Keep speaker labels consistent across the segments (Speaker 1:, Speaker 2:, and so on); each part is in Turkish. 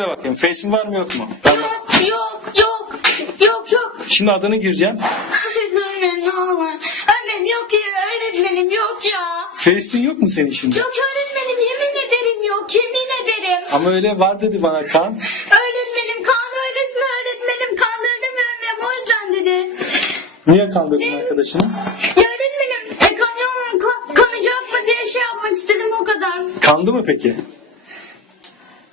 Speaker 1: Söyle bakayım face'in var mı yok mu?
Speaker 2: Yok yok yok yok yok.
Speaker 1: Şimdi adını gireceğim.
Speaker 2: Hayır öğretmenim ne olur. Öğretmenim yok ya öğretmenim yok ya.
Speaker 1: Face'in yok mu senin şimdi?
Speaker 2: Yok öğretmenim yemin ederim yok yemin ederim.
Speaker 1: Ama öyle var dedi bana kan.
Speaker 2: Öğretmenim kan öylesine öğretmenim kandırdım öğretmenim o yüzden dedi.
Speaker 1: Niye kandırdın arkadaşını?
Speaker 2: Ya öğretmenim e, kanıyor mu kan- kanacak mı diye şey yapmak istedim o kadar.
Speaker 1: Kandı mı peki?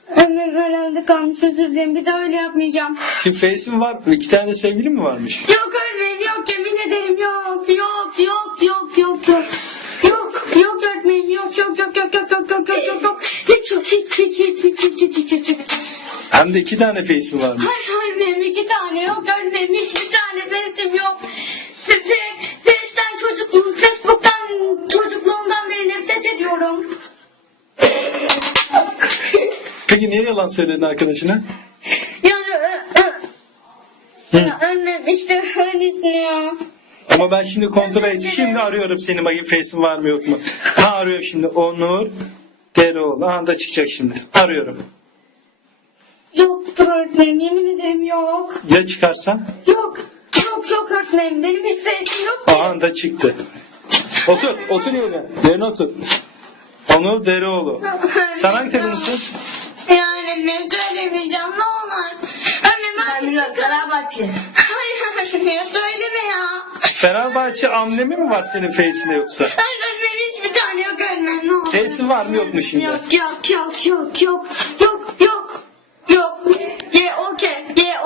Speaker 2: Öğretmenim herhalde kanmış özür dilerim bir daha öyle yapmayacağım.
Speaker 1: Şimdi face'in var. İki tane sevgilin mi varmış?
Speaker 2: Yok öğretmenim yok yemin ederim yok yok yok yok yok yok. Yok yok öğretmenim yok yok yok yok yok yok yok yok yok yok. Hiç yok hiç hiç hiç hiç hiç hiç hiç hiç.
Speaker 1: Hem de iki tane face'in varmış.
Speaker 2: Hayır öğretmenim iki tane yok öğretmenim hiçbir tane fesim yok. Face'ten çocuk, Facebook'tan çocukluğumdan beri nefret ediyorum.
Speaker 1: Peki niye yalan söyledin arkadaşına?
Speaker 2: Yani ö- ö- ya öğretmenim işte öylesine ya.
Speaker 1: Ama ben şimdi kontrol edeceğim. Şimdi arıyorum seni bakayım face'in var mı yok mu? Ha arıyorum şimdi. Onur Dereoğlu. Aha da çıkacak şimdi. Arıyorum.
Speaker 2: Yoktur öğretmenim yemin ederim yok.
Speaker 1: Ya çıkarsa?
Speaker 2: Yok. Yok yok öğretmenim. Benim hiç face'im yok.
Speaker 1: Aha da çıktı. Otur. Otur yerine. Yerine otur. Onur Dereoğlu. Sen hangi takımlısın?
Speaker 2: Ben söylemeyeceğim ne olur. Annem
Speaker 3: Ben
Speaker 2: artık
Speaker 3: biraz Fenerbahçe.
Speaker 2: Hayır anne söyleme ya.
Speaker 1: Fenerbahçe amblemi mi var senin face'inde yoksa?
Speaker 2: Hayır annem hiçbir tane yok annem ne olur.
Speaker 1: Face'in var mı yok mu şimdi?
Speaker 2: Yok yok yok yok yok yok